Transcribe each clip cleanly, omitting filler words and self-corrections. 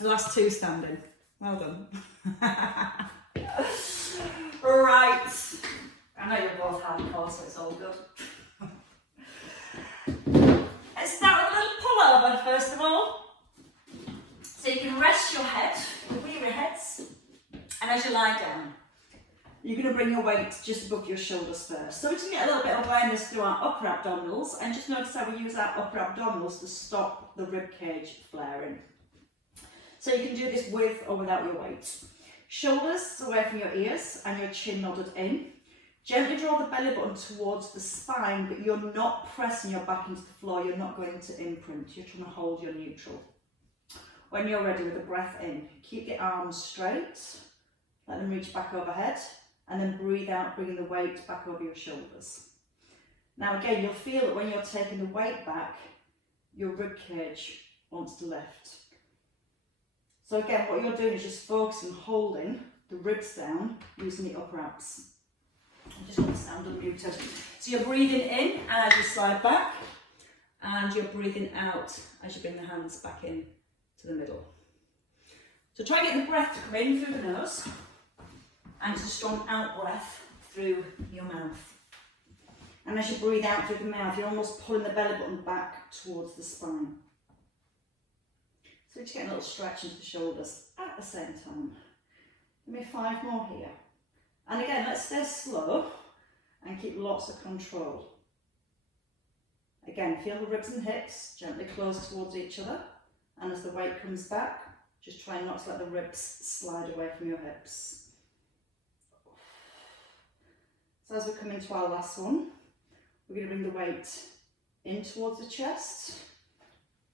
The last two standing. Well done. Right. I know you're both hardcore, so it's all good. Let's start with a little pullover first of all. So you can rest your head, your weary heads, and as you lie down, you're going to bring your weight just above your shoulders first. So we just get a little bit of awareness through our upper abdominals, and just notice how we use our upper abdominals to stop the rib cage flaring. So you can do this with or without your weight. Shoulders away from your ears and your chin nodded in. Gently draw the belly button towards the spine, but you're not pressing your back into the floor. You're not going to imprint. You're trying to hold your neutral. When you're ready with a breath in, keep the arms straight. Let them reach back overhead. And then breathe out, bringing the weight back over your shoulders. Now again, you'll feel that when you're taking the weight back, your rib cage wants to lift. So again, what you're doing is just focusing on holding the ribs down using the upper abs. I just want to sound unmuted. So you're breathing in as you slide back, and you're breathing out as you bring the hands back in to the middle. So try getting the breath to come in through the nose, and it's a strong out breath through your mouth. And as you breathe out through the mouth, you're almost pulling the belly button back towards the spine. So just getting a little stretch into the shoulders at the same time. Give me 5 more here. And again, let's stay slow and keep lots of control. Again, feel the ribs and hips gently close towards each other. And as the weight comes back, just try not to let the ribs slide away from your hips. So as we come into our last one, we're going to bring the weight in towards the chest,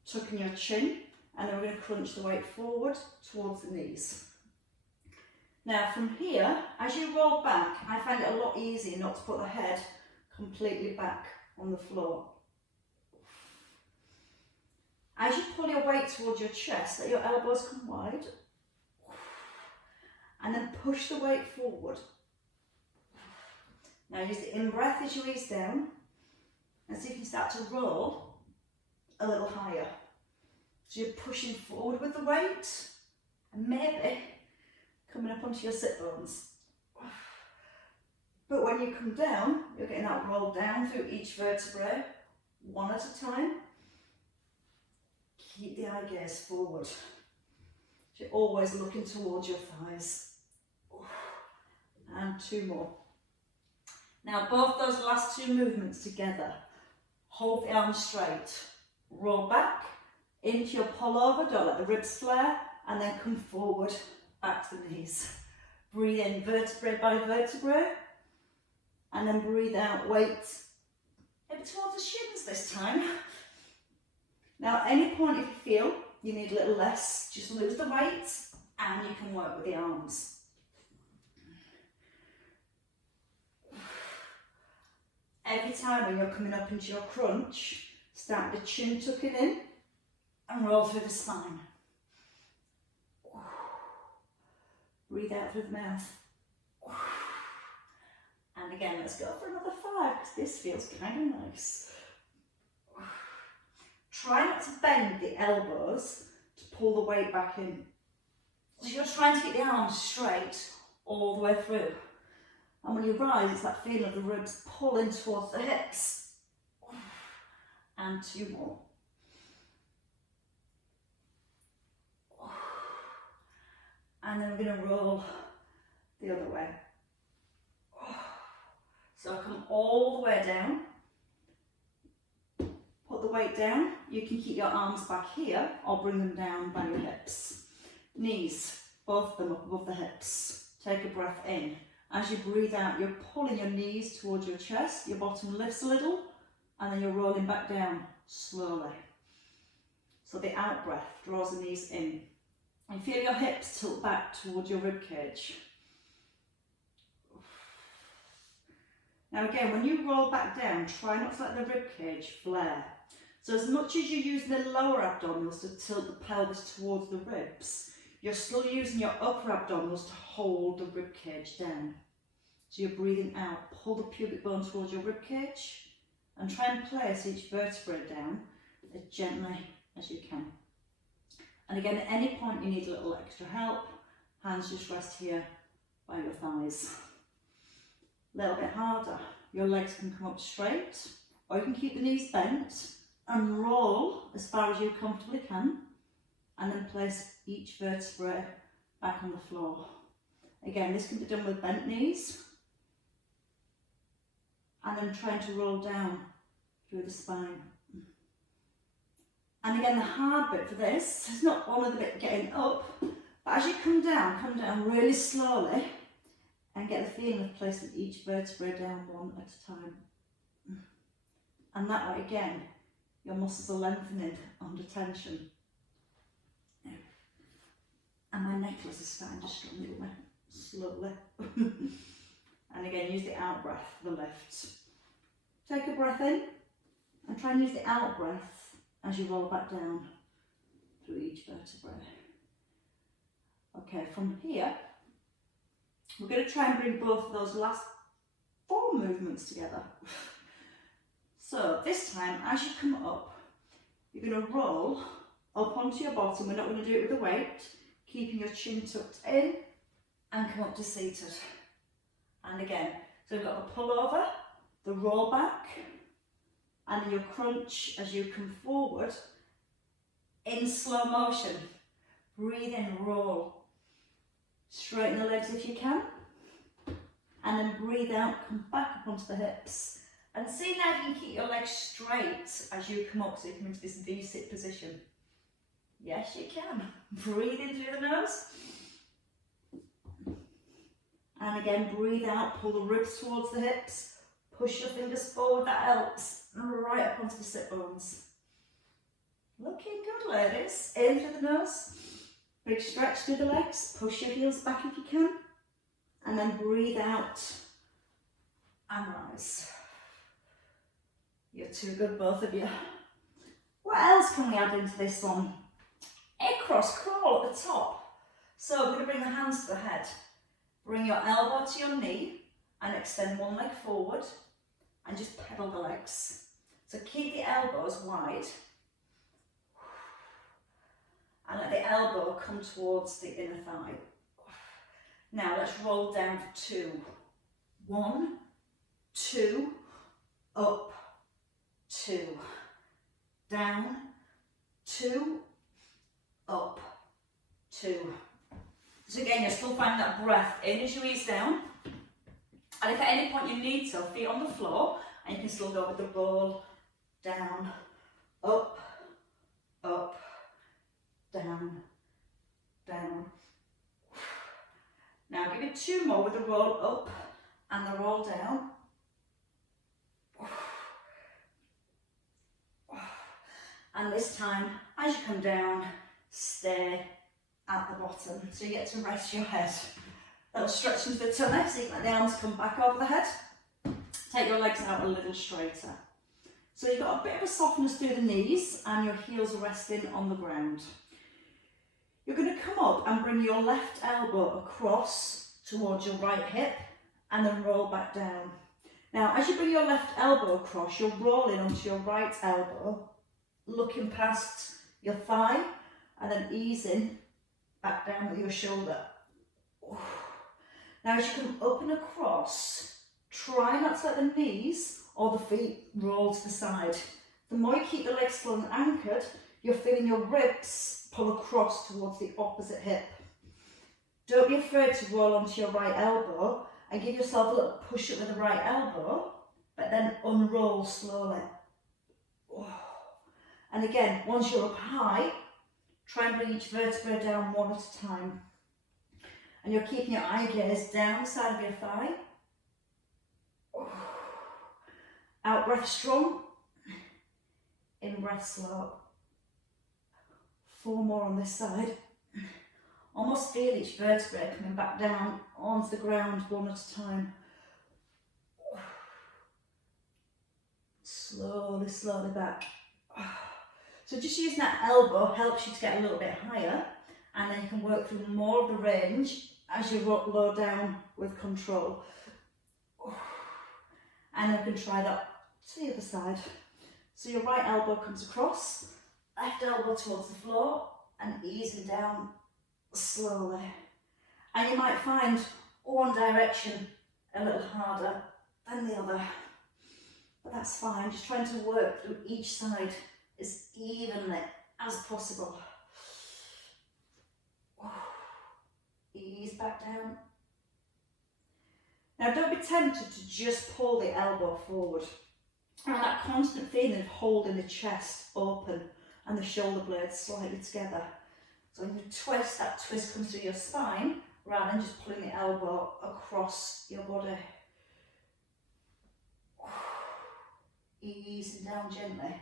tucking your chin, and then we're going to crunch the weight forward towards the knees. Now from here, as you roll back, I find it a lot easier not to put the head completely back on the floor. As you pull your weight towards your chest, let your elbows come wide, and then push the weight forward. Now use the in-breath as you ease down, and see if you can start to roll a little higher. So you're pushing forward with the weight, and maybe coming up onto your sit bones. But when you come down, you're getting that roll down through each vertebrae, one at a time. Keep the eye gaze forward. So you're always looking towards your thighs. And 2 more. Now both those last 2 movements together, hold the arms straight, roll back into your pull over, don't let the ribs flare, and then come forward, back to the knees. Breathe in vertebrae by vertebrae, and then breathe out, weight maybe towards the shins this time. Now at any point if you feel you need a little less, just lose the weight and you can work with the arms. Every time when you're coming up into your crunch, start the chin tucking in and roll through the spine. Breathe out through the mouth. And again, let's go for another 5 because this feels kind of nice. Try not to bend the elbows to pull the weight back in. So you're trying to get the arms straight all the way through. And when you rise, it's that feeling of the ribs pulling towards the hips. And 2 more. And then we're going to roll the other way. So come all the way down. Put the weight down. You can keep your arms back here or bring them down by your hips. Knees, both of them up above the hips. Take a breath in. As you breathe out, you're pulling your knees towards your chest, your bottom lifts a little, and then you're rolling back down slowly. So the out breath draws the knees in. And feel your hips tilt back towards your rib cage. Now again, when you roll back down, try not to let the rib cage flare. So as much as you're using the lower abdominals to tilt the pelvis towards the ribs, you're still using your upper abdominals to hold the rib cage down. So you're breathing out, pull the pubic bone towards your rib cage and try and place each vertebrae down as gently as you can. And again, at any point you need a little extra help, hands just rest here by your thighs. A little bit harder. Your legs can come up straight, or you can keep the knees bent and roll as far as you comfortably can, and then place each vertebrae back on the floor. Again, this can be done with bent knees, and then trying to roll down through the spine. And again, the hard bit for this is not only the bit getting up, but as you come down really slowly, and get the feeling of placing each vertebrae down one at a time. And that way, again, your muscles are lengthening under tension. And my necklace is starting to strangle me, slowly. And again, use the out breath for the lift. Take a breath in, and try and use the out breath as you roll back down through each vertebrae. Okay, from here, we're going to try and bring both of those last 4 movements together. So this time, as you come up, you're going to roll up onto your bottom. We're not going to do it with a weight, keeping your chin tucked in, and come up to seated. And again, so we've got the pull over, the roll back, and then your crunch as you come forward in slow motion. Breathe in, roll. Straighten the legs if you can, and then breathe out, come back up onto the hips, and see now if you can keep your legs straight as you come up, so you come into this V-sit position. Yes, you can. Breathe in through the nose, and again breathe out, pull the ribs towards the hips, push your fingers forward, that helps, and right up onto the sit bones. Looking good, ladies. In through the nose. Big stretch through the legs, push your heels back if you can, and then breathe out and rise. You're too good, both of you. What else can we add into this one? A cross crawl at the top. So we're going to bring the hands to the head. Bring your elbow to your knee and extend one leg forward and just pedal the legs. So keep the elbows wide. And let the elbow come towards the inner thigh. Now let's roll down for 2. 1, 2, up, 2, down, 2, up, 2. So again, you're still finding that breath in as you ease down. And if at any point you need to, feet on the floor, and you can still go with the roll, down, up, up, down, down. Now give it 2 more with the roll up and the roll down. And this time, as you come down, stay at the bottom. So you get to rest your head. That'll stretch into the tummy, so you can let the arms come back over the head. Take your legs out a little straighter. So you've got a bit of a softness through the knees and your heels are resting on the ground. You're going to come up and bring your left elbow across towards your right hip and then roll back down. Now, as you bring your left elbow across, you're rolling onto your right elbow, looking past your thigh and then easing back down with your shoulder. Now, as you come up and across, try not to let the knees or the feet roll to the side. The more you keep the legs full and anchored, you're feeling your ribs pull across towards the opposite hip. Don't be afraid to roll onto your right elbow and give yourself a little push up with the right elbow, but then unroll slowly. And again, once you're up high, try and bring each vertebra down one at a time. And you're keeping your eye gaze down the side of your thigh. Out breath strong, in breath slow. 4 more on this side. Almost feel each vertebrae coming back down onto the ground one at a time. Slowly, slowly back. So just using that elbow helps you to get a little bit higher, and then you can work through more of the range as you rock low down with control. And then we can try that to the other side. So your right elbow comes across, left elbow towards the floor, and ease easing down slowly. And you might find one direction a little harder than the other, but that's fine. Just trying to work through each side as evenly as possible. Ease back down. Now don't be tempted to just pull the elbow forward. And that constant feeling of holding the chest open and the shoulder blades slightly together. So when you twist, that twist comes through your spine rather than just pulling the elbow across your body. Easing down gently.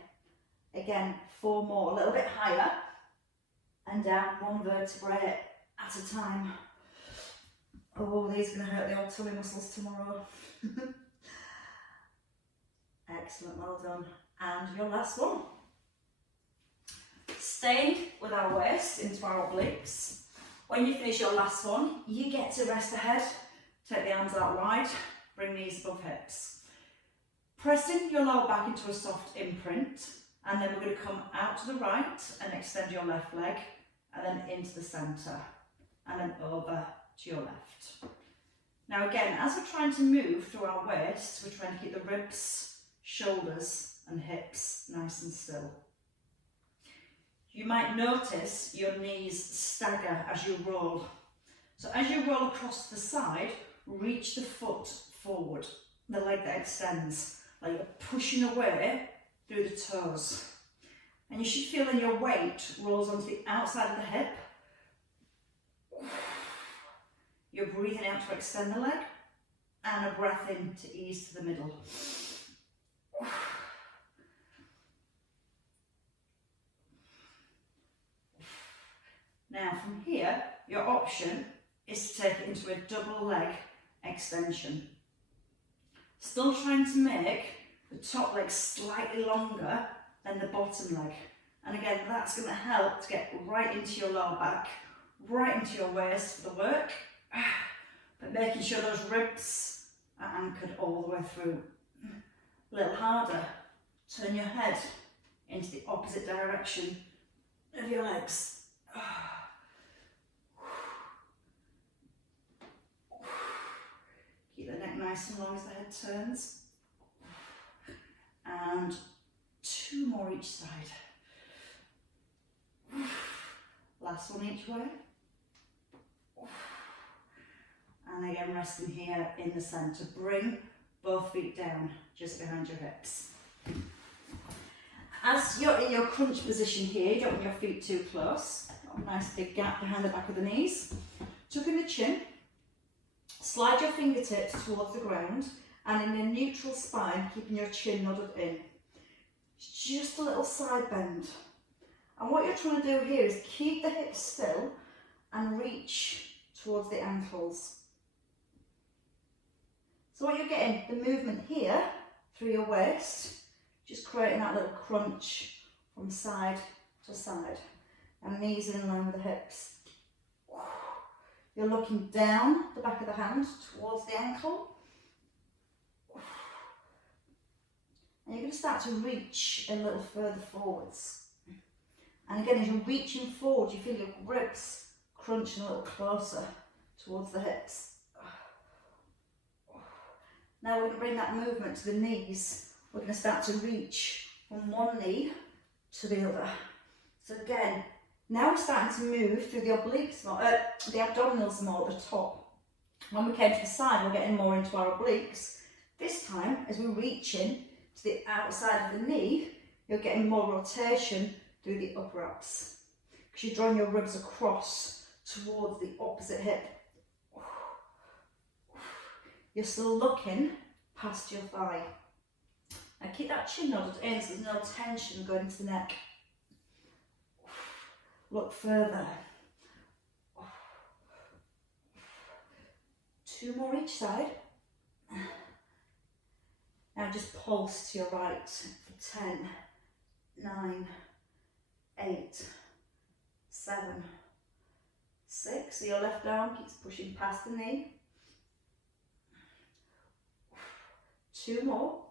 Again, 4 more, a little bit higher, and down 1 vertebrae at a time. Oh, these are going to hurt the old tummy muscles tomorrow. Excellent, well done. And your last one. Staying with our waist into our obliques. When you finish your last one, you get to rest the head, take the arms out wide, bring knees above hips. Pressing your lower back into a soft imprint, and then we're going to come out to the right and extend your left leg, and then into the centre, and then over to your left. Now again, as we're trying to move through our waist, we're trying to keep the ribs, shoulders and hips nice and still. You might notice your knees stagger as you roll. So as you roll across to the side, reach the foot forward, the leg that extends, like you're pushing away through the toes. And you should feel then your weight rolls onto the outside of the hip. You're breathing out to extend the leg, and a breath in to ease to the middle. Now from here, your option is to take it into a double leg extension. Still trying to make the top leg slightly longer than the bottom leg. And again, that's going to help to get right into your lower back, right into your waist for the work, but making sure those ribs are anchored all the way through. A little harder. Turn your head into the opposite direction of your legs. Keep the neck nice and long as the head turns. And 2 more each side. Last one each way. And again, resting here in the centre. Bring both feet down just behind your hips. As you're in your crunch position here, you don't want your feet too close. Got a nice big gap behind the back of the knees. Tuck in the chin. Slide your fingertips towards the ground, and in a neutral spine, keeping your chin nodded in. Just a little side bend. And what you're trying to do here is keep the hips still and reach towards the ankles. So what you're getting, the movement here through your waist, just creating that little crunch from side to side. And knees in line with the hips. You're looking down the back of the hand towards the ankle. And you're going to start to reach a little further forwards. And again, as you're reaching forward, you feel your ribs crunching a little closer towards the hips. Now we're going to bring that movement to the knees. We're going to start to reach from one knee to the other. So again, now we're starting to move through the obliques more, the abdominals more at the top. When we came to the side, we're getting more into our obliques. This time, as we're reaching to the outside of the knee, you're getting more rotation through the upper abs, because you're drawing your ribs across towards the opposite hip. You're still looking past your thigh. Now keep that chin nodded in so there's no tension going into the neck. Look further. 2 more each side. Now just pulse to your right for 10, 9, 8, 7, 6. So your left arm keeps pushing past the knee. 2 more.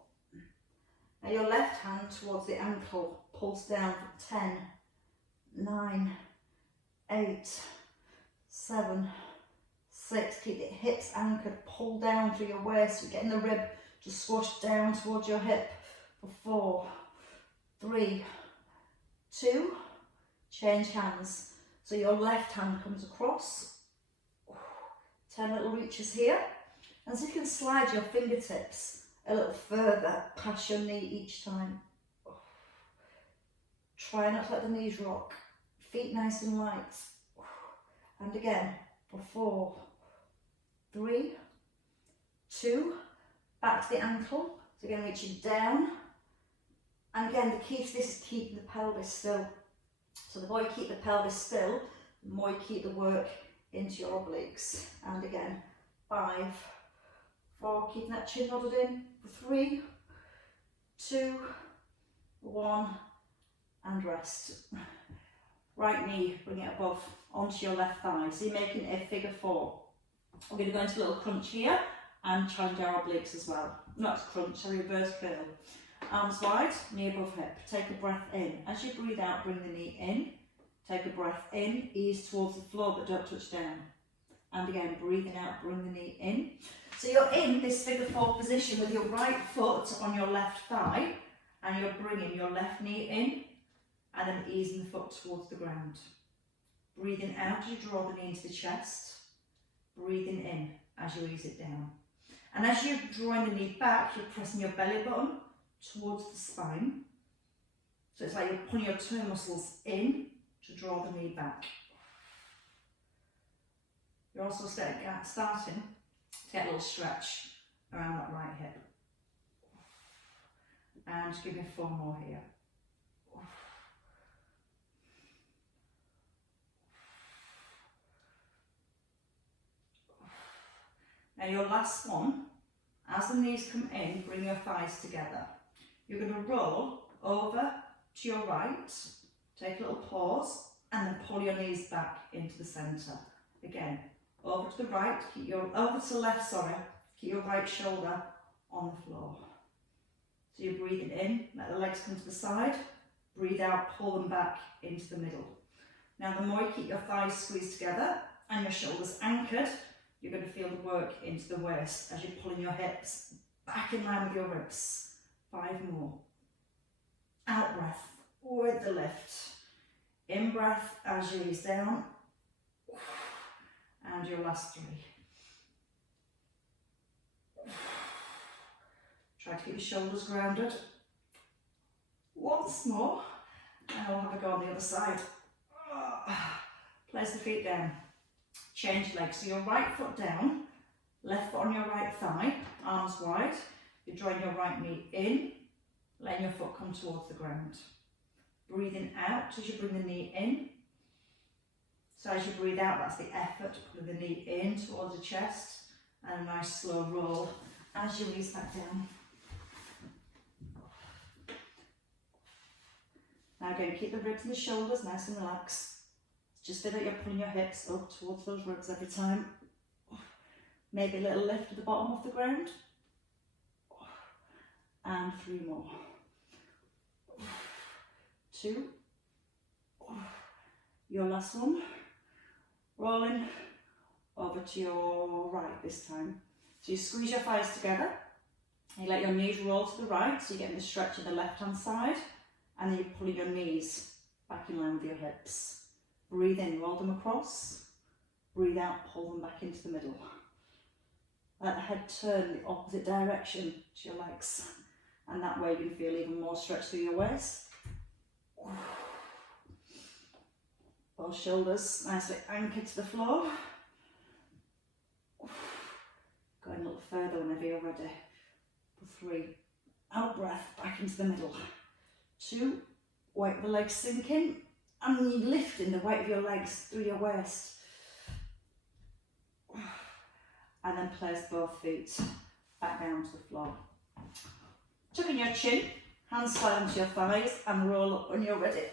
Now your left hand towards the ankle, pulse down for 10, 9, 8, 7, 6. Keep the hips anchored, pull down through your waist. You're getting the rib to squash down towards your hip. For 4, 3, 2, change hands. So your left hand comes across, 10 little reaches here. And so you can slide your fingertips a little further past your knee each time. Try not to let the knees rock. Feet nice and light. And again, for 4, 3, 2, back to the ankle. So again, reaching down. And again, the key to this is keeping the pelvis still. So the more you keep the pelvis still, the more you keep the work into your obliques. And again, 5, 4, keeping that chin nodded in. 3, 2, 1, and rest. Right knee, bring it above onto your left thigh. So you're making a figure 4. We're going to go into a little crunch here and challenge our obliques as well. Not crunch, a reverse curl. Arms wide, knee above hip. Take a breath in. As you breathe out, bring the knee in. Take a breath in, ease towards the floor, but don't touch down. And again, breathing out, bring the knee in. So you're in this figure 4 position with your right foot on your left thigh, and you're bringing your left knee in, and then easing the foot towards the ground. Breathing out as you draw the knee into the chest. Breathing in as you ease it down. And as you're drawing the knee back, you're pressing your belly button towards the spine. So it's like you're pulling your toe muscles in to draw the knee back. You're also starting to get a little stretch around that right hip. And give me 4 more here. Now your last one, as the knees come in, bring your thighs together. You're going to roll over to your right, take a little pause, and then pull your knees back into the centre. Again, over to the right, over to the left, keep your right shoulder on the floor. So you're breathing in, let the legs come to the side, breathe out, pull them back into the middle. Now the more you keep your thighs squeezed together and your shoulders anchored, you're going to feel the work into the waist as you're pulling your hips back in line with your ribs. 5 more. Out breath with the lift. In breath as you ease down. And your last 3. Try to keep your shoulders grounded. Once more. And we'll have a go on the other side. Place the feet down. Change legs. So your right foot down, left foot on your right thigh, arms wide. You're drawing your right knee in, letting your foot come towards the ground. Breathing out as you bring the knee in. So as you breathe out, that's the effort, putting the knee in towards the chest, and a nice slow roll as you ease back down. Now again, keep the ribs and the shoulders nice and relaxed. Just feel that you're pulling your hips up towards those ribs every time. Maybe a little lift at the bottom of the ground. And 3 more. 2. Your last one. Rolling over to your right this time. So you squeeze your thighs together. You let your knees roll to the right, so you're getting the stretch on the left hand side. And then you're pulling your knees back in line with your hips. Breathe in, roll them across. Breathe out, pull them back into the middle. Let the head turn the opposite direction to your legs. And that way you can feel even more stretch through your waist. Both shoulders nicely anchored to the floor. Going a little further whenever you're ready. 3. Out breath, back into the middle. 2. Weight of the legs sink in. And you're lifting the weight of your legs through your waist. And then place both feet back down to the floor. Tuck in your chin, hands slide onto your thighs, and roll up when you're ready.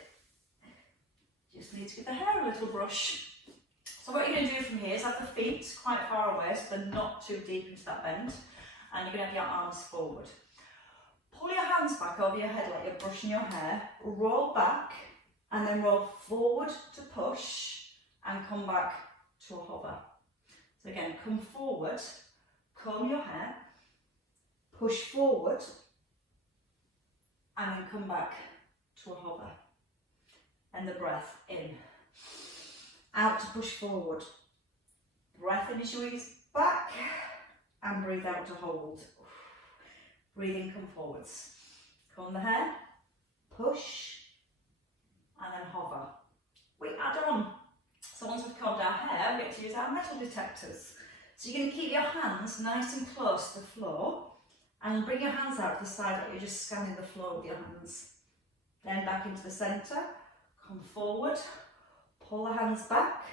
Just need to give the hair a little brush. So what you're going to do from here is have the feet quite far away, so they're not too deep into that bend. And you're going to have your arms forward. Pull your hands back over your head like you're brushing your hair. Roll back. And then roll forward to push, and come back to a hover. So again, come forward, comb your hair, push forward, and then come back to a hover. And the breath in. Out to push forward. Breath in as you ease back, and breathe out to hold. Breathe in, come forwards. Comb the hair, push, and then hover. We add on. So once we've combed our hair, we get to use our metal detectors. So you're going to keep your hands nice and close to the floor, and bring your hands out to the side like you're just scanning the floor with your hands. Then back into the centre, come forward, pull the hands back,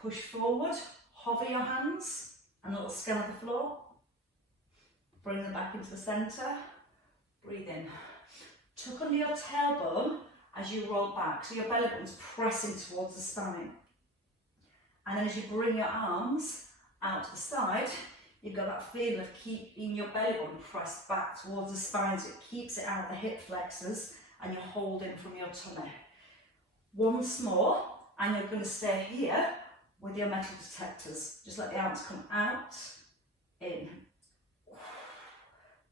push forward, hover your hands, and a little scan of the floor. Bring them back into the centre, breathe in. Tuck under your tailbone as you roll back, so your belly button's pressing towards the spine. And then as you bring your arms out to the side, you've got that feeling of keeping your belly button pressed back towards the spine, so it keeps it out of the hip flexors and you're holding from your tummy. Once more, and you're going to stay here with your metal detectors. Just let the arms come out, in.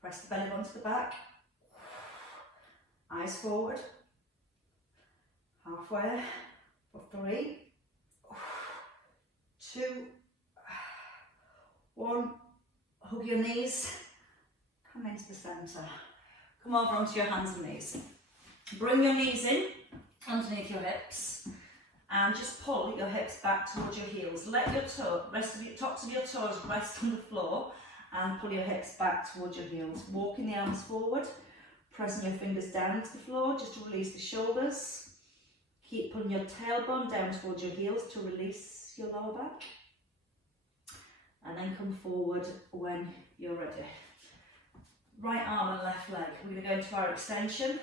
Press the belly button to the back. Eyes forward. Halfway for 3, 2, 1. Hug your knees. Come into the centre. Come over onto your hands and knees. Bring your knees in underneath your hips and just pull your hips back towards your heels. Let your tops of your toes rest on the floor and pull your hips back towards your heels. Walking the arms forward, pressing your fingers down into the floor just to release the shoulders. Keep pulling your tailbone down towards your heels to release your lower back. And then come forward when you're ready. Right arm and left leg. We're going to go into our extension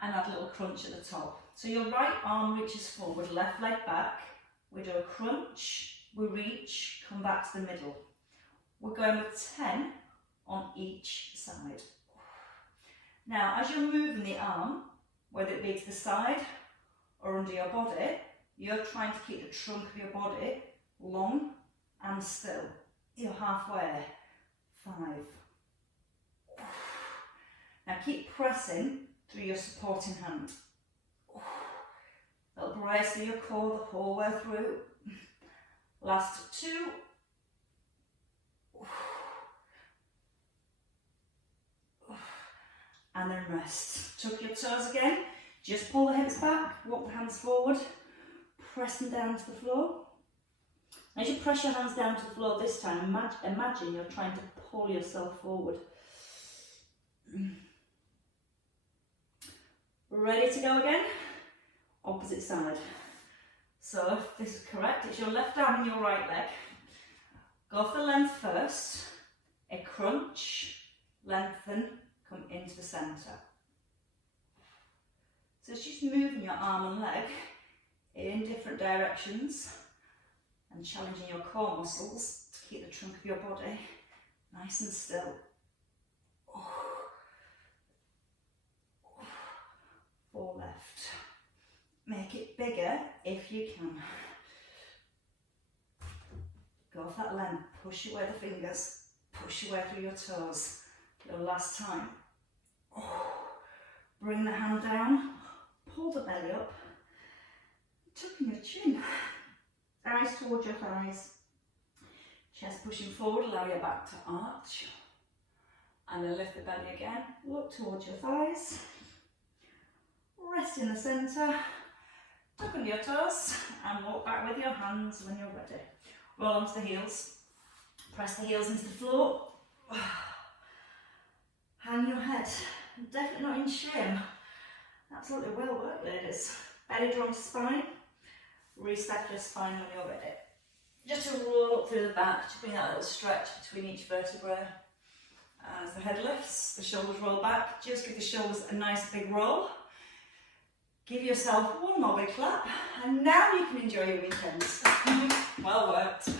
and add a little crunch at the top. So your right arm reaches forward, left leg back. We do a crunch, we reach, come back to the middle. We're going with 10 on each side. Now, as you're moving the arm, whether it be to the side or under your body, you're trying to keep the trunk of your body long and still. You're halfway. 5. Now keep pressing through your supporting hand. Little brace through your core the whole way through. Last 2. And then rest. Tuck your toes again. Just pull the hips back, walk the hands forward, press them down to the floor. As you press your hands down to the floor this time, imagine you're trying to pull yourself forward. Ready to go again? Opposite side. So if this is correct, it's your left arm and your right leg. Go for the length first. A crunch, lengthen, come into the centre. So it's just moving your arm and leg in different directions and challenging your core muscles to keep the trunk of your body nice and still. 4 left. Make it bigger if you can. Go for that length, push away the fingers, push away through your toes. Your last time. Bring the hand down, pull the belly up, tucking your chin. Eyes towards your thighs. Chest pushing forward, allow your back to arch. And then lift the belly again, look towards your thighs. Rest in the centre, tuck under your toes and walk back with your hands when you're ready. Roll onto the heels, press the heels into the floor. Hang your head, definitely not in shame. Absolutely well worked, ladies. Belly drawn to spine, restack your spine when you're ready. Just to roll up through the back, to bring that little stretch between each vertebrae. As the head lifts, the shoulders roll back, just give the shoulders a nice big roll. Give yourself one more big clap, and now you can enjoy your weekend. Well worked.